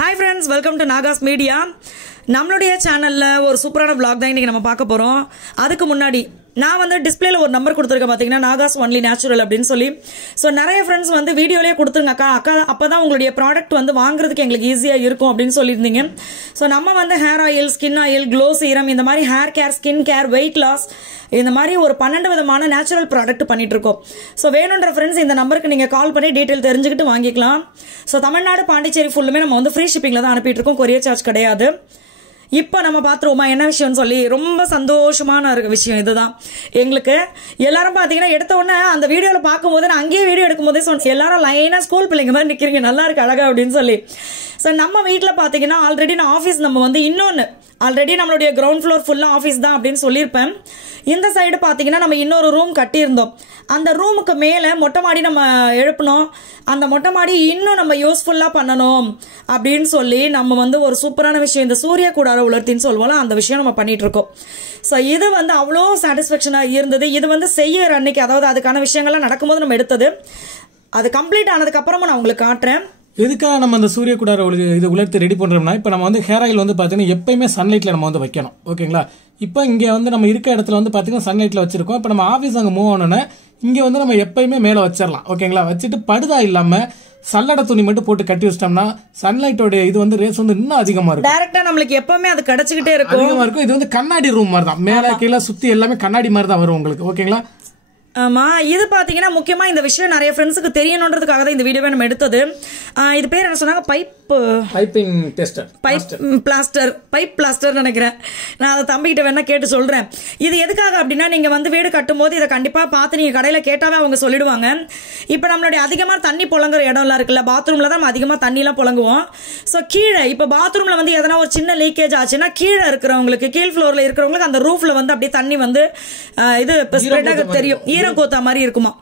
Hi friends, welcome to Nagas Media. நம்மளுடைய சேனல்ல ஒரு சூப்பரான vlog தான் இன்னைக்கு நம்ம பார்க்க போறோம். அதுக்கு முன்னாடி நான் வந்து டிஸ்ப்ளேல ஒரு நம்பர் கொடுத்திருக்கேன் பாத்தீங்கன்னா நாகாஸ் ஒன்லி நேச்சுரல் அப்படினு சொல்லி. சோ நிறைய फ्रेंड्स வந்து வீடியோலயே கொடுத்துங்க அக்கா அப்பதான் உங்களுடைய ப்ராடக்ட் வந்து வாங்குறதுக்கு உங்களுக்கு ஈஸியா இருக்கும் அப்படினு சொல்லிருந்தீங்க. சோ நம்ம வந்து hair oil, skin oil, glow serum இந்த மாதிரி hair care, skin care, weight loss இந்த மாதிரி ஒரு 12 விதமான நேச்சுரல் ப்ராடக்ட் பண்ணிட்டு இருக்கோம். சோ வேணும்ன்ற फ्रेंड्स இந்த நம்பருக்கு நீங்க கால் பண்ணி டீடைல் தெரிஞ்சுக்கிட்டு வாங்கிக்கலாம். சோ தமிழ்நாடு, பாண்டிச்சேரி ஃபுல்லுமே நம்ம வந்து ஃப்ரீ ஷிப்பிங்ல தான் அனுப்பிட்டு இருக்கோம். கொரியர் சார்ஜ் கிடையாது. இப்போ நம்ம பாத்துருவோமா என்ன விஷயம்னு சொல்லி. ரொம்ப சந்தோஷமான விஷயம் இதுதான் எங்களுக்கு. எல்லாரும் பாத்தீங்கன்னா எடுத்த உடனே அந்த வீடியோல பார்க்கும்போது நான் அங்கேயே வீடியோ எடுக்கும் போதே எல்லாரும் லைனா ஸ்கூல் பிள்ளைங்க மாதிரி நிக்கிறீங்க, நல்லா இருக்கு அழகா அப்படின்னு சொல்லி. சோ நம்ம வீட்டுல பாத்தீங்கன்னா ஆல்ரெடி நான் ஆபீஸ் நம்ம வந்து இன்னொன்னு ஆல்ரெடி நம்மளுடைய கிரவுண்ட் ஃப்ளோர் ஃபுல்லா ஆபீஸ் தான் அப்படின்னு சொல்லியிருப்பேன். இந்த சைடு பாத்தீங்கன்னா நம்ம இன்னொரு ரூம் கட்டியிருந்தோம். அந்த ரூமுக்கு மேல மொட்டை மாடி நம்ம எழுப்பணும். அந்த மொட்டை மாடி இன்னும் நம்ம யூஸ்ஃபுல்லா பண்ணணும் அப்படின்னு சொல்லி நம்ம வந்து ஒரு சூப்பரான விஷயம், இந்த சூரிய கூடார உலர்த்தின்னு சொல்லுவோம்ல, அந்த விஷயம் நம்ம பண்ணிட்டு இருக்கோம். சோ இது வந்து அவ்வளோ சாட்டிஸ்பேக்ஷனா இருந்தது. இது வந்து செய்யற அன்னைக்கு, அதாவது அதுக்கான விஷயங்கள்லாம் நடக்கும்போது நம்ம எடுத்தது. அது கம்ப்ளீட் ஆனதுக்கு அப்புறமா நான் உங்களுக்கு காட்டுறேன். எதுக்காக நம்ம அந்த சூரிய கூடார இது உலர்த்தி ரெடி பண்றோம்னா, இப்ப நம்ம வந்து ஹேர் ஆயில் வந்து பாத்தீங்கன்னா எப்பயுமே சன்லைட்ல நம்ம வந்து வைக்கணும். ஓகேங்களா? இப்போ இங்க வந்து நம்ம இருக்க இடத்துல வந்து பாத்தீங்கன்னா சன்லைட்ல வச்சிருக்கோம். இப்ப நம்ம ஆபீஸ் அங்க மூவ் ஆனோன்னா இங்க வந்து நம்ம எப்பயுமே மேல வச்சிடலாம். ஓகேங்களா? வச்சுட்டு படுதா இல்லாம சல்லடை துணி மட்டும் போட்டு கட்டி வச்சிட்டோம்னா சன்லைட்டோட இது வந்து ரேஸ் வந்து இன்னும் அதிகமா இருக்கும். டைரக்டா நம்மளுக்கு எப்பவுமே அது கிடைச்சிக்கிட்டே இருக்கும். அதிகமா இருக்கும். இது வந்து கண்ணாடி ரூம் மாதிரி தான், மேல கீழே சுத்தி எல்லாமே கண்ணாடி மாதிரி தான் வரும் உங்களுக்கு. ஓகேங்களா? ஆமா, இது பாத்தீங்கன்னா முக்கியமா இந்த விஷயம் நிறைய ஃப்ரெண்ட்ஸுக்கு தெரியணுன்றதுக்காக தான் இந்த வீடியோவை நம்ம எடுத்தது. இது பேர் என்ன சொன்னாங்க? பைப்பிங் டெஸ்டர், பைப் பிளாஸ்டர் நினைக்கிறேன். நான் அதை தம்பிக்கிட்ட வேணா கேட்டு சொல்றேன். இது எதுக்காக அப்படின்னா, நீங்க வந்து வீடு கட்டும் போது இதை கண்டிப்பா பார்த்து நீங்க கடையில கேட்டாவே அவங்க சொல்லிடுவாங்க. இப்ப நம்மளுடைய அதிகமா தண்ணி புழங்குற இடம் எல்லாம் இருக்குல்ல, பாத்ரூம்ல தான் நம்ம அதிகமா தண்ணி எல்லாம் புழங்குவோம். சோ கீழே இப்ப பாத்ரூம்ல வந்து எதனா ஒரு சின்ன லீக்கேஜ் ஆச்சுன்னா கீழே இருக்கிறவங்களுக்கு, கீழ் ஃப்ளோர்ல இருக்கிறவங்களுக்கு அந்த ரூஃப்ல வந்து அப்படியே தண்ணி வந்து இது ஸ்ப்ரெட் தெரியும், ஈரம் கோத்தா மாதிரி இருக்குமா.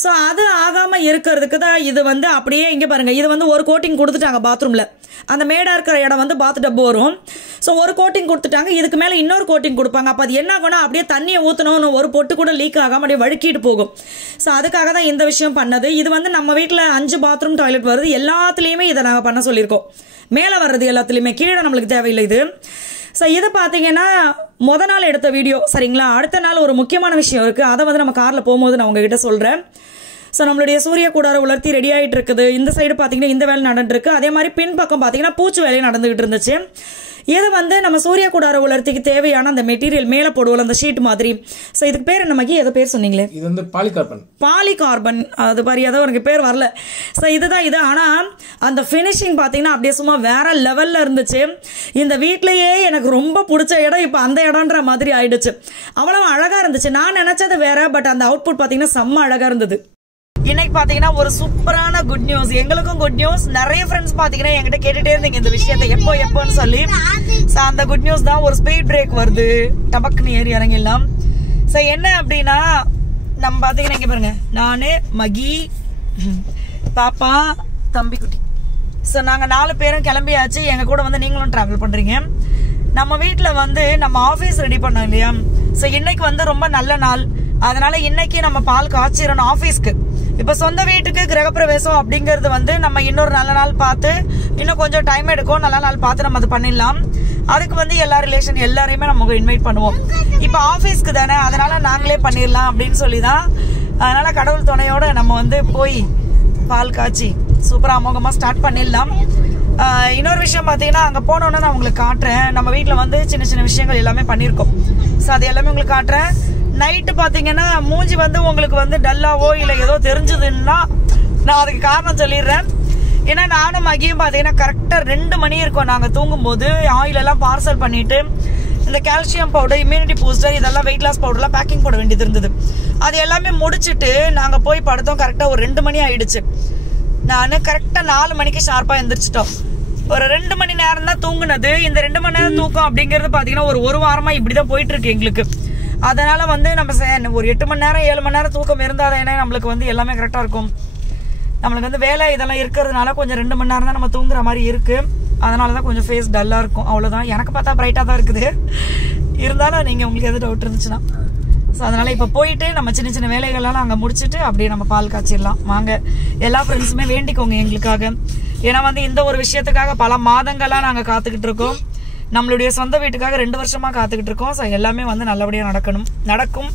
சோ அது ஆகாம இருக்கிறதுக்கு தான் இது வந்து அப்படியே. இங்க பாருங்க, இது வந்து ஒரு கோட்டிங் கொடுத்துட்டாங்க பாத்ரூம்ல. அந்த மேடா இருக்கிற இடம் வந்து பாத் டப் வரும். சோ ஒரு கோட்டிங் கொடுத்துட்டாங்க. இதுக்கு மேல இன்னொரு கோட்டிங் கொடுப்பாங்க. அப்ப அது என்ன ஆகும்னா அப்படியே தண்ணியை ஊத்தணும், ஒரு பொட்டு கூட லீக் ஆகாம அப்படியே வழுக்கிட்டு போகும். சோ அதுக்காக தான் இந்த விஷயம் பண்ணது. இது வந்து நம்ம வீட்டுல 5 பாத்ரூம் டாய்லெட் வருது. எல்லாத்துலயுமே இதை நாங்க பண்ண சொல்லியிருக்கோம். மேல வர்றது எல்லாத்துலயுமே, கீழே நம்மளுக்கு தேவையில்லை இது. சோ இது பாத்தீங்கன்னா முத நாள் எடுத்த வீடியோ, சரிங்களா? அடுத்த நாள் ஒரு முக்கியமான விஷயம் இருக்கு. அதை வந்து நம்ம கார்ல போகும்போது நான் உங்ககிட்ட சொல்றேன். சோ நம்மளுடைய சூரிய கூடார உலர்த்தி ரெடி ஆயிட்டு இருக்குது. இந்த சைடு பாத்தீங்கன்னா இந்த வேலை நடந்துட்டு இருக்கு. அதே மாதிரி பின் பக்கம் பாத்தீங்கன்னா பூச்சி வேலையும் நடந்துகிட்டு இருந்துச்சு. இது வந்து நம்ம சூரிய கூடார உலர்த்திக்கு தேவையான அந்த மெட்டீரியல் மேல போடுவோம், அந்த ஷீட் மாதிரி. சோ இதுக்கு பேர் என்ன மகி? எதோ பேர் சொன்னீங்களே? இது வந்து பாலிகார்பன். அது மாதிரி ஏதோ எனக்கு பேர் வரல. சோ இதுதான் இது. ஆனா அந்த பினிஷிங் பாத்தீங்கன்னா அப்படியே சும்மா வேற லெவல்ல இருந்துச்சு. இந்த வீட்லயே எனக்கு ரொம்ப பிடிச்ச இடம் இப்ப அந்த இடம்ன்ற மாதிரி ஆயிடுச்சு. அவ்வளவு அழகா இருந்துச்சு. நான் நினைச்சது வேற, பட் அந்த அவுட்புட் பாத்தீங்கன்னா செம்ம அழகா இருந்தது. இன்னைக்கு பாத்தீங்கன்னா ஒரு சூப்பரான குட் நியூஸ், எங்களுக்கும் குட் நியூஸ். நிறைய ஃப்ரெண்ட்ஸ் பாத்தீங்கன்னா என்கிட்ட கேட்டுட்டே இருந்தீங்க இந்த விஷயத்தை எப்போன்னு சொல்லி. அந்த குட் நியூஸ் தான். ஒரு ஸ்பீட் பிரேக் வருது, டபக்குன்னு ஏறி இறங்கிடலாம். சோ என்ன அப்படின்னா, நம்ம பாத்தீங்கன்னா இங்க பாருங்க, நானு, மகி, பாப்பா, தம்பி குட்டி. சோ நாங்க 4 பேரும் கிளம்பியாச்சு. எங்க கூட வந்து நீங்களும் டிராவல் பண்றீங்க. நம்ம வீட்டுல வந்து நம்ம ஆபீஸ் ரெடி பண்ணோம் இல்லையா? சோ இன்னைக்கு வந்து ரொம்ப நல்ல நாள். அதனால இன்னைக்கு நம்ம பால் காய்ச்சிடணும் ஆபீஸ்க்கு. இப்ப சொந்த வீட்டுக்கு கிரகப்பிரவேசம் அப்படிங்கறது வந்து நம்ம இன்னொரு நல்ல நாள் பார்த்து, இன்னும் கொஞ்சம் டைம் எடுக்கும், நல்ல நாள் பார்த்து நம்ம அது பண்ணிடலாம். அதுக்கு வந்து எல்லா ரிலேஷன் எல்லாரையுமே நம்ம இன்வைட் பண்ணுவோம். இப்ப ஆபீஸ்க்கு தானே, அதனால நாங்களே பண்ணிடலாம் அப்படின்னு சொல்லிதான். அதனால கடவுள் துணையோட நம்ம வந்து போய் பால் காய்ச்சி சூப்பரா அமோகமா ஸ்டார்ட் பண்ணிடலாம். இன்னொரு விஷயம் பாத்தீங்கன்னா, அங்க போனோன்னா நான் உங்களுக்கு காட்டுறேன். நம்ம வீட்டுல வந்து சின்ன சின்ன விஷயங்கள் எல்லாமே பண்ணிருக்கோம். சோ அது எல்லாமே உங்களுக்கு காட்டுறேன். நைட்டு பாத்தீங்கன்னா மூஞ்சி வந்து உங்களுக்கு வந்து டல்லாவோ இல்ல ஏதோ தெரிஞ்சதுன்னா நான் அதுக்கு காரணம் சொல்லிடுறேன். ஏன்னா நானும் மகியும் பாத்தீங்கன்னா கரெக்டா 2 மணி இருக்கும் நாங்க தூங்கும் போது. ஆயில் எல்லாம் பார்சல் பண்ணிட்டு இந்த கால்சியம் பவுடர், இம்யூனிட்டி பூஸ்டர், இதெல்லாம் வெயிட் லாஸ் பவுடர் எல்லாம் பேக்கிங் போட வேண்டியது இருந்தது. அது எல்லாமே முடிச்சுட்டு நாங்க போய் படுத்தோம். கரெக்டா ஒரு 2 மணி ஆயிடுச்சு. நானு கரெக்டா 4 மணிக்கு ஷார்ப்பா எந்திரிச்சிட்டோம். ஒரு 2 மணி நேரம் தான் தூங்குனது. இந்த 2 மணி நேரம் தூக்கம் அப்படிங்கறது பாத்தீங்கன்னா ஒரு வாரமா இப்படிதான் போயிட்டு இருக்கு எங்களுக்கு. அதனால வந்து நம்ம ஒரு 8 மணி நேரம் 7 மணி நேரம் தூக்கம் இருந்தாதானே நம்மளுக்கு வந்து எல்லாமே கரெக்டா இருக்கும். நம்மளுக்கு வந்து வேலை இதெல்லாம் இருக்கிறதுனால கொஞ்சம் 2 மணி நேரம் தான் நம்ம தூங்குற மாதிரி இருக்கு. அதனாலதான் கொஞ்சம் ஃபேஸ் டல்லா இருக்கும், அவ்வளவுதான். எனக்கு பார்த்தா பிரைட்டா தான் இருக்குது. இருந்தாலும் நீங்க உங்களுக்கு எது டவுட் இருந்துச்சுன்னா ஸோ அதனால் இப்போ போயிட்டு நம்ம சின்ன சின்ன வேலைகள்லாம் அங்கே முடிச்சுட்டு அப்படியே நம்ம பால் காய்ச்சிடலாம். வாங்க எல்லா ஃப்ரெண்ட்ஸுமே வேண்டிக்கோங்க எங்களுக்காக. ஏன்னா வந்து இந்த ஒரு விஷயத்துக்காக பல மாதங்களாக நாங்கள் காத்துக்கிட்டு இருக்கோம். நம்மளுடைய சொந்த வீட்டுக்காக 2 வருஷமாக காத்துக்கிட்டு இருக்கோம். ஸோ எல்லாமே வந்து நல்லபடியாக நடக்கும்.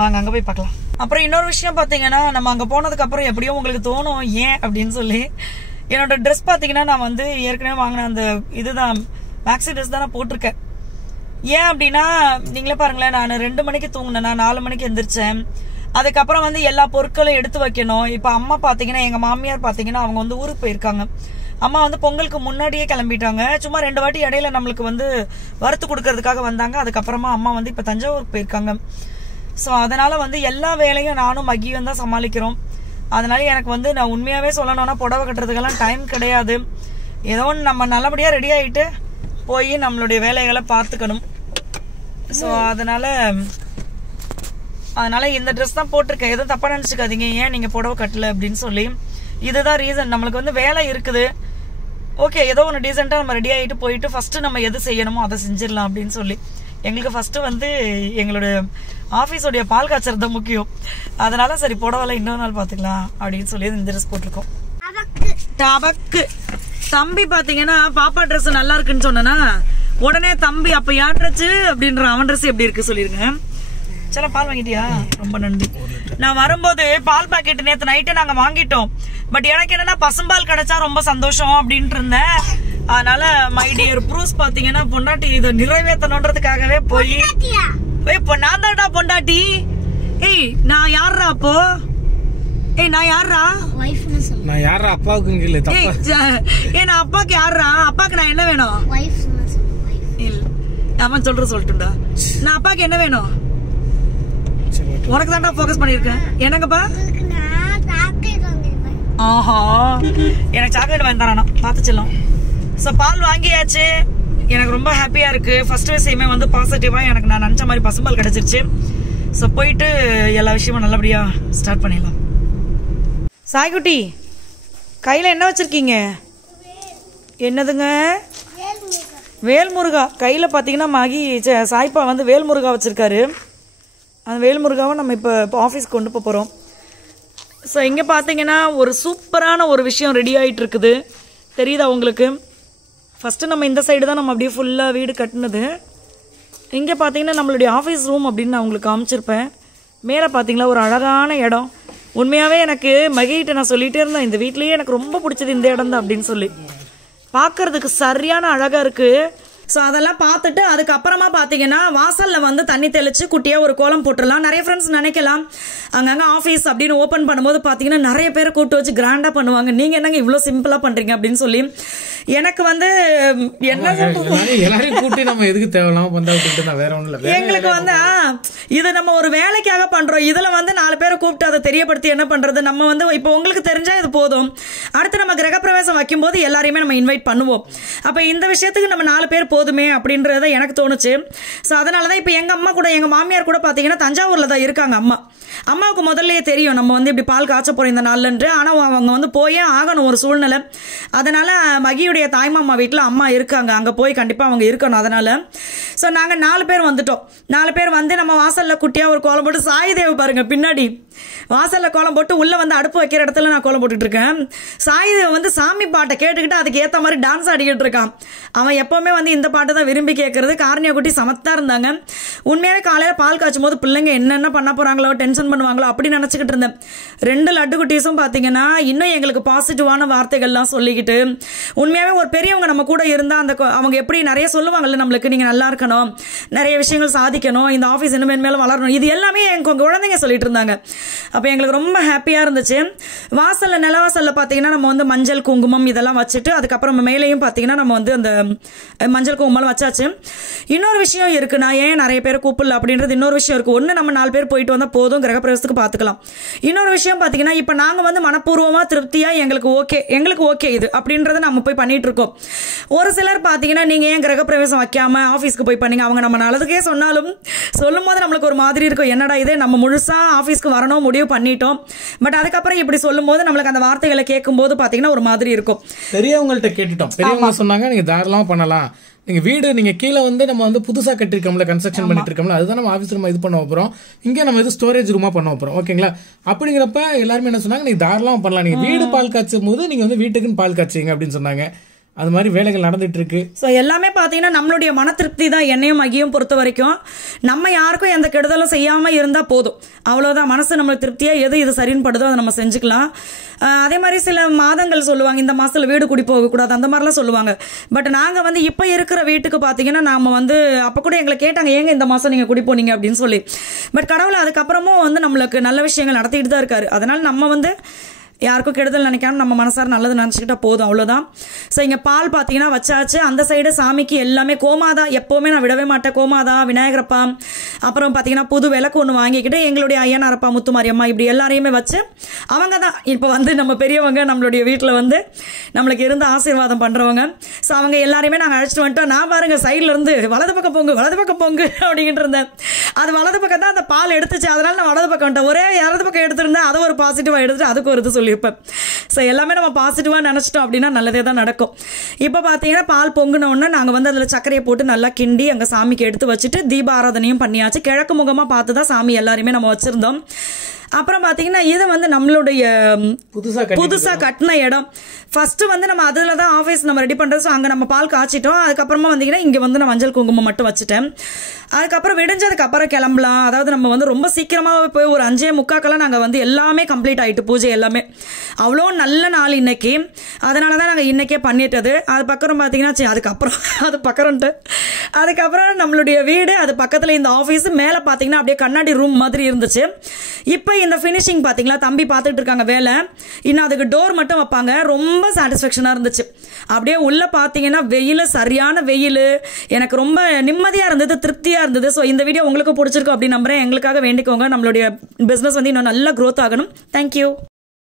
வாங்க அங்கே போய் பார்க்கலாம். அப்புறம் இன்னொரு விஷயம் பார்த்தீங்கன்னா, நம்ம அங்கே போனதுக்கப்புறம் எப்படியும் உங்களுக்கு தோணும் ஏன் அப்படின்னு சொல்லி, என்னோட ட்ரெஸ் பார்த்தீங்கன்னா நான் வந்து ஏற்கனவே வாங்கின அந்த இதுதான் மேக்ஸி ட்ரெஸ் தான் நான் போட்டிருக்கேன். ஏன் அப்படின்னா நீங்களே பாருங்களேன், நான் 2 மணிக்கு தூங்கினேன், நான் 4 மணிக்கு எந்திரிச்சேன். அதுக்கப்புறம் வந்து எல்லா பொருட்களும் எடுத்து வைக்கணும். இப்போ அம்மா பார்த்தீங்கன்னா, எங்கள் மாமியார் பார்த்தீங்கன்னா அவங்க வந்து ஊருக்கு போயிருக்காங்க. அம்மா வந்து பொங்கலுக்கு முன்னாடியே கிளம்பிட்டாங்க. சும்மா 2 வாட்டி இடையில நம்மளுக்கு வந்து வறுத்து கொடுக்கறதுக்காக வந்தாங்க. அதுக்கப்புறமா அம்மா வந்து இப்போ தஞ்சாவூருக்கு போயிருக்காங்க. ஸோ அதனால வந்து எல்லா வேலையும் நானும் மகியும் தான் சமாளிக்கிறோம். அதனால எனக்கு வந்து நான் உண்மையாகவே சொல்லணும்னா புடவை கட்டுறதுக்கெல்லாம் டைம் கிடையாது. ஏதோ ஒன்று நம்ம நல்லபடியாக ரெடி ஆகிட்டு போய் நம்மளுடைய வேலைகளை பார்த்துக்கணும். ஸோ அதனால இந்த ட்ரெஸ் தான் போட்டிருக்கேன். எதுவும் தப்பாக நினச்சிக்காதீங்க ஏன் நீங்கள் புடவை கட்டல அப்படின்னு சொல்லி. இதுதான் ரீசன். நம்மளுக்கு வந்து வேலை இருக்குது. ஓகே, ஏதோ ஒன்று டீசெண்டாக நம்ம ரெடி ஆகிட்டு போயிட்டு ஃபஸ்ட்டு நம்ம எது செய்யணுமோ அதை செஞ்சிடலாம் அப்படின்னு சொல்லி. எங்களுக்கு ஃபஸ்ட்டு வந்து எங்களோட ஆஃபீஸோடைய பால் காய்ச்சறது தான் முக்கியம். அதனால சரி புடவைலாம் இன்னொரு நாள் பார்த்துக்கலாம் அப்படின்னு சொல்லி இந்த ட்ரெஸ் போட்டிருக்கோம். டபக்கு தம்பி பார்த்தீங்கன்னா பாப்பா ட்ரெஸ் நல்லா இருக்குன்னு சொன்னா உடனே தம்பி அப்போ யார் ட்ரெஸ் அப்படின்ற அவன் ட்ரெஸ் எப்படி இருக்கு சொல்லிருங்க. சரி பால் வாங்கிட்டியா? ரொம்ப நன்றி. நான் வரும்போது பால் பாக்கெட் நேற்று நைட்டே நாங்கள் வாங்கிட்டோம். பட் எனக்கு என்னன்னா பசும்பால் கிடைச்சா ரொம்ப சந்தோஷம் அப்படின்ட்டு இருந்தேன். அதனால மை டியர் ப்ரூஸ் பாத்தீங்கன்னா பொண்டாட்டி இதை நிறைவேற்றணுன்றதுக்காகவே போய் இப்போ நான் தான்டா பொண்டாட்டி. ஏய் நான் யாரா அப்போ? ஏய் நான் யாரா? நான் யாரா அப்பாவுக்கு இல்ல தப்பா. ஏய் நான் அப்பாக்கு யாரா? அப்பாக்கு நான் என்ன வேணும்? இல்ல அவன் சொல்லட்டும்டா. நான் அப்பாக்கு என்ன வேணும்? உனக்கு தான்டா ஃபோக்கஸ் பண்ணிருக்கேன். என்னங்கப்பா? ஆஹா எனக்கு சாக்லேட் வாங்கி தரானா பார்த்துச்சலாம். ஸோ பால் வாங்கியாச்சு. எனக்கு ரொம்ப ஹாப்பியாக இருக்குது. ஃபர்ஸ்ட் விஷயமே வந்து பாசிட்டிவாக எனக்கு நான் நினச்ச மாதிரி பசும்பால் கிடச்சிருச்சு. ஸோ போயிட்டு எல்லா விஷயமும் நல்லபடியாக ஸ்டார்ட் பண்ணிடலாம். சாய்குட்டி கையில் என்ன வச்சுருக்கீங்க? என்னதுங்க? வேல்முருகா. கையில் பார்த்தீங்கன்னா மகி சாய்ப்பா வந்து வேல்முருகா வச்சுருக்காரு. அந்த வேல்முருகாவை நம்ம இப்போ ஆஃபீஸ்க்கு கொண்டு போகிறோம். ஸோ இங்கே பார்த்தீங்கன்னா ஒரு சூப்பரான ஒரு விஷயம் ரெடி ஆகிட்டு இருக்குது. தெரியுதா உங்களுக்கு? ஃபஸ்ட்டு நம்ம இந்த சைடு தான் நம்ம அப்படியே ஃபுல்லாக வீடு கட்டினது. இங்கே பார்த்தீங்கன்னா நம்மளுடைய ஆஃபீஸ் ரூம் அப்படின்னு நான் உங்களுக்கு காமிச்சிருப்பேன். மேலே பார்த்தீங்களா ஒரு அழகான இடம். உண்மையாகவே எனக்கு மகிட்ட நான் சொல்லிகிட்டே இருந்தேன், இந்த வீட்லேயே எனக்கு ரொம்ப பிடிச்சது இந்த இடம் தான் அப்படின்னு சொல்லி. பார்க்கறதுக்கு சரியான அழகாக இருக்குது. ஸோ அதெல்லாம் பார்த்துட்டு அதுக்கப்புறமா பார்த்தீங்கன்னா வாசலில் வந்து தண்ணி தெளித்து குட்டியாக ஒரு கோலம் போட்டுடலாம். நிறைய ஃப்ரெண்ட்ஸ் நினைக்கலாம் அங்கங்கே ஆஃபீஸ் அப்படின்னு ஓப்பன் பண்ணும்போது பார்த்தீங்கன்னா நிறைய பேரை கூப்பிட்டு வச்சு கிராண்டாக பண்ணுவாங்க. நீங்கள் என்னங்க இவ்வளோ சிம்பிளாக பண்ணுறீங்க அப்படின்னு சொல்லி. எனக்கு வந்து என்ன எல்லாரையும் கூட்டி நம்ம எதுக்கு தேவையில்லாம பந்தா வேற ஒன்றும் இல்லை. எங்களுக்கு வந்து இது நம்ம ஒரு வேலைக்காக பண்ணுறோம். இதில் வந்து 4 பேரை கூப்பிட்டு அதை தெரியப்படுத்தி என்ன பண்ணுறது? நம்ம வந்து இப்போ உங்களுக்கு தெரிஞ்சால் இது போதும். அடுத்து நம்ம கிரகப்பிரவேசம் வைக்கும்போது எல்லாரையுமே நம்ம இன்வைட் பண்ணுவோம். அப்போ இந்த விஷயத்துக்கு நம்ம 4 பேர் போதுமே அப்படின்றத எனக்கு தோணுச்சு. ஸோ அதனால தான் இப்போ எங்கள் அம்மா கூட எங்கள் மாமியார் கூட பார்த்தீங்கன்னா தஞ்சாவூரில் தான் இருக்காங்க. அம்மாவுக்கு முதல்லையே தெரியும் நம்ம வந்து இப்படி பால் காய்ச்ச போகிறோம் இந்த நாள்லன்று. ஆனால் அவங்க வந்து போயே ஆகணும் ஒரு சூழ்நிலை. அதனால் மகியுடைய தாய்மாமா வீட்டில் அம்மா இருக்காங்க. அங்கே போய் கண்டிப்பாக அவங்க இருக்கணும். அதனால் ஸோ நாங்கள் 4 பேர் வந்துட்டோம். 4 பேர் வந்து நம்ம வாசலில் குட்டியாக ஒரு கோலம் போட்டு சாய்தேவி பாருங்கள் பின்னாடி வாசலில் கோலம் போட்டு உள்ளே வந்து அடுப்பு வைக்கிற இடத்துல நான் கோலம் போட்டுட்டு இருக்கேன். சாய்தேவி வந்து சாமி பாட்டை கேட்டுக்கிட்டு அதுக்கு ஏற்ற மாதிரி டான்ஸ் ஆடிக்கிட்டு இருக்கான். அவன் எப்போவுமே வந்து இந்த பாட்டை தான் விரும்பி கேட்கறது. காரணியா குட்டி சமத்தா இருந்தாங்க. உண்மையாகவே காலையில் பால் காய்ச்சும் போது பிள்ளைங்க என்னென்ன பண்ண போகிறாங்களோ டென்ஷன் பண்ணுவாங்களோ அப்படின்னு நினச்சிக்கிட்டு இருந்தேன். 2 லட்டு குட்டீஸும் பார்த்தீங்கன்னா இன்னும் எங்களுக்கு பாசிட்டிவான வார்த்தைகள்லாம் சொல்லிக்கிட்டு உண்மையாகவே ஒரு பெரியவங்க நம்ம கூட இருந்தால் அந்த அவங்க எப்படி நிறைய சொல்லுவாங்கல்ல நம்மளுக்கு, நீங்கள் நல்லா இருக்கணும், நிறைய விஷயங்கள் சாதிக்கணும், இந்த ஆஃபீஸ் இன்னும் மேலும் வளரணும், இது எல்லாமே எங்கள் குழந்தைங்க சொல்லிட்டு இருந்தாங்க. அப்போ எங்களுக்கு ரொம்ப ஹாப்பியாக இருந்துச்சு. வாசலில் நிலவாசலில் பார்த்தீங்கன்னா நம்ம வந்து மஞ்சள் குங்குமம் இதெல்லாம் வச்சுட்டு அதுக்கப்புறம் மேலேயும் பார்த்தீங்கன்னா நம்ம வந்து அந்த மஞ்சள் குங்குமம் வச்சாச்சு. இன்னொரு விஷயம் இருக்குது, நான் ஏன் நிறைய பேர் கூப்பிடல அப்படின்றது இன்னொரு விஷயம் இருக்குது. ஒன்று நம்ம 4 பேர் போயிட்டு வந்தால் போதும், கிரகப்பிரவேசத்துக்கு பார்த்துக்கலாம். இன்னொரு விஷயம் பார்த்தீங்கன்னா இப்போ நாங்கள் வந்து மனப்பூர்வமாக திருப்தியாக எங்களுக்கு ஓகே இது அப்படின்றத நம்ம போய் பண்ணிட்டு இருக்கோம். ஒரு சிலர் பார்த்தீங்கன்னா நீங்கள் ஏன் கிரகப்பிரவேசம் வைக்காம ஆஃபீஸ்க்கு போய் பண்ணீங்க, அவங்க நம்ம நல்லதுக்கே சொன்னாலும் சொல்லும் போது நம்மளுக்கு ஒரு மாதிரி இருக்கும், என்னடா இது நம்ம முழுசாக ஆஃபீஸ்க்கு வரணும் முடிவு பண்ணிட்டோம். பட் அதுக்கப்புறம் இப்படி சொல்லும் போது நம்மளுக்கு அந்த வார்த்தைகளை கேட்கும் போது பார்த்தீங்கன்னா ஒரு மாதிரி இருக்கும். பெரியவங்கள்ட்ட கேட்டுட்டோம், பெரியவங்க சொன்னாங்க நீங்க தாராளமா பண்ணலாம், நீங்க வீடு நீங்க கீழே நம்ம புதுசா கட்டிருக்கோம்ல, கன்ஸ்ட்ரக்ஷன் பண்ணிட்டு இருக்கோம்ல, அதுதான் நம்ம ஆஃபீஸ் ரூமா இது பண்ண போறோம். இங்க நம்ம இது ஸ்டோரேஜ் ரூமா பண்ண போறோம். ஓகேங்களா? அப்படிங்கிறப்ப எல்லாருமே என்ன சொன்னாங்க, நீங்க தாராளமா பண்ணலாம், நீங்க வீடு பால் காய்ச்சும் போது நீங்க வீட்டுக்குன்னு பால் காய்ச்சிங்க அப்படின்னு சொன்னாங்க. அது மாதிரி வேலைகள் நடந்துட்டு இருக்கு. ஸோ எல்லாமே பார்த்தீங்கன்னா நம்மளுடைய மன திருப்தி தான் என்னையும் மகியும் பொறுத்த வரைக்கும். நம்ம யாருக்கும் எந்த கெடுதலும் செய்யாமல் இருந்தால் போதும், அவ்வளோதான். மனசு நம்மளுக்கு திருப்தியாக எது இது சரின்னு படுதோ அதை நம்ம செஞ்சுக்கலாம். அதே மாதிரி சில மாதங்கள் சொல்லுவாங்க, இந்த மாதத்தில் வீடு குடி போகக்கூடாது, அந்த மாதிரிலாம் சொல்லுவாங்க. பட் நாங்கள் இப்போ இருக்கிற வீட்டுக்கு பார்த்தீங்கன்னா நாம் அப்போ கூட எங்களை கேட்டாங்க, ஏங்க இந்த மாதம் நீங்கள் குடி போனீங்க அப்படின்னு சொல்லி. பட் கடவுள் அதுக்கப்புறமும் நம்மளுக்கு நல்ல விஷயங்கள் நடத்திட்டு தான் இருக்காரு. அதனால் நம்ம யாருக்கும் கெடுதல் நினைக்காம நம்ம மனசார நல்லது நினச்சிக்கிட்டா போதும், அவ்வளோதான். ஸோ இங்கே பால் பார்த்தீங்கன்னா வச்சாச்சு. அந்த சைடு சாமிக்கு எல்லாமே கோமாதா, எப்போவுமே நான் விடவே மாட்டேன். கோமாதா, விநாயகரப்பா, அப்புறம் பார்த்தீங்கன்னா புது விளக்கு ஒன்று வாங்கிக்கிட்டு எங்களுடைய ஐயனாரப்பா, முத்துமாரியம்மா, இப்படி எல்லாரையுமே வச்சு அவங்க தான் இப்போ நம்ம பெரியவங்க, நம்மளுடைய வீட்டில் நம்மளுக்கு இருந்து ஆசீர்வாதம் பண்ணுறவங்க. ஸோ அவங்க எல்லாரையுமே நாங்கள் அழைச்சிட்டு வந்துட்டோம். நான் பாருங்க சைடில் இருந்து வலது பக்கம் போங்கு அப்படின்ட்டு இருந்தேன். அது வலது பக்கம் தான் அந்த பால் எடுத்துச்சு, அதனால நான் வலது பக்கம் வந்துட்டேன். ஒரே இடது பக்கம் எடுத்திருந்தேன், அதை ஒரு பாசிட்டிவாக எடுத்துட்டு அதுக்கு ஒரு இது சொல்லியிருப்பேன். ஸோ எல்லாமே நம்ம பாசிட்டிவாக நினச்சிட்டோம் அப்படின்னா நல்லதே தான் நடக்கும். இப்போ பார்த்தீங்கன்னா பால் பொங்குனோடனே நாங்கள் அதில் சர்க்கரையை போட்டு நல்லா கிண்டி அங்கே சாமிக்கு எடுத்து வச்சுட்டு தீப ஆராதனையும் பண்ணியாச்சு. கிழக்கு முகமாக பார்த்து தான் சாமி எல்லாருமே நம்ம வச்சுருந்தோம். அப்புறம் பார்த்தீங்கன்னா இது நம்மளுடைய புதுசா கட்டின இடம். ஃபர்ஸ்ட் நம்ம அதில் தான் ஆஃபீஸ் நம்ம ரெடி பண்ணுறது. ஸோ அங்கே நம்ம பால் காய்ச்சிட்டோம். அதுக்கப்புறமா வந்தீங்கன்னா இங்கே நான் மஞ்சள் குங்குமம் மட்டும் வச்சுட்டேன். அதுக்கப்புறம் விடிஞ்சதுக்கப்புறம் கிளம்பலாம். அதாவது நம்ம ரொம்ப சீக்கிரமாக போய் ஒரு 5:45 நாங்கள் எல்லாமே கம்ப்ளீட் ஆகிட்டு, பூஜை எல்லாமே. அவ்வளோ நல்ல நாள் இன்னைக்கு, அதனால தான் நாங்கள் இன்றைக்கே பண்ணிட்டது. அது பக்கம் பார்த்தீங்கன்னா அதுக்கப்புறம் நம்மளுடைய வீடு, அது பக்கத்தில் இந்த ஆஃபீஸ், மேலே பார்த்தீங்கன்னா அப்படியே கண்ணாடி ரூம் மாதிரி இருந்துச்சு. இப்போ இந்த ஃபினிஷிங் பார்த்தீங்களா, தம்பி பார்த்துட்டு இருக்காங்க வேலை. இன்னும் அதுக்கு டோர் மட்டும் வைப்பாங்க. ரொம்ப சாட்டிஸ்ஃபேக்ஷனாக இருந்துச்சு. அப்படியே உள்ளே பார்த்தீங்கன்னா வெயில், சரியான வெயில், எனக்கு ரொம்ப நிம்மதியாக இருந்தது, திருப்தியாக இருந்தது. ஸோ இந்த வீடியோ உங்களுக்கு பிடிச்சிருக்கும் அப்படின்னு நம்புறேன். எங்களுக்காக வேண்டிக்கோங்க, நம்மளுடைய பிஸ்னஸ் இன்னும் நல்லா க்ரோத் ஆகணும். தேங்க்யூ.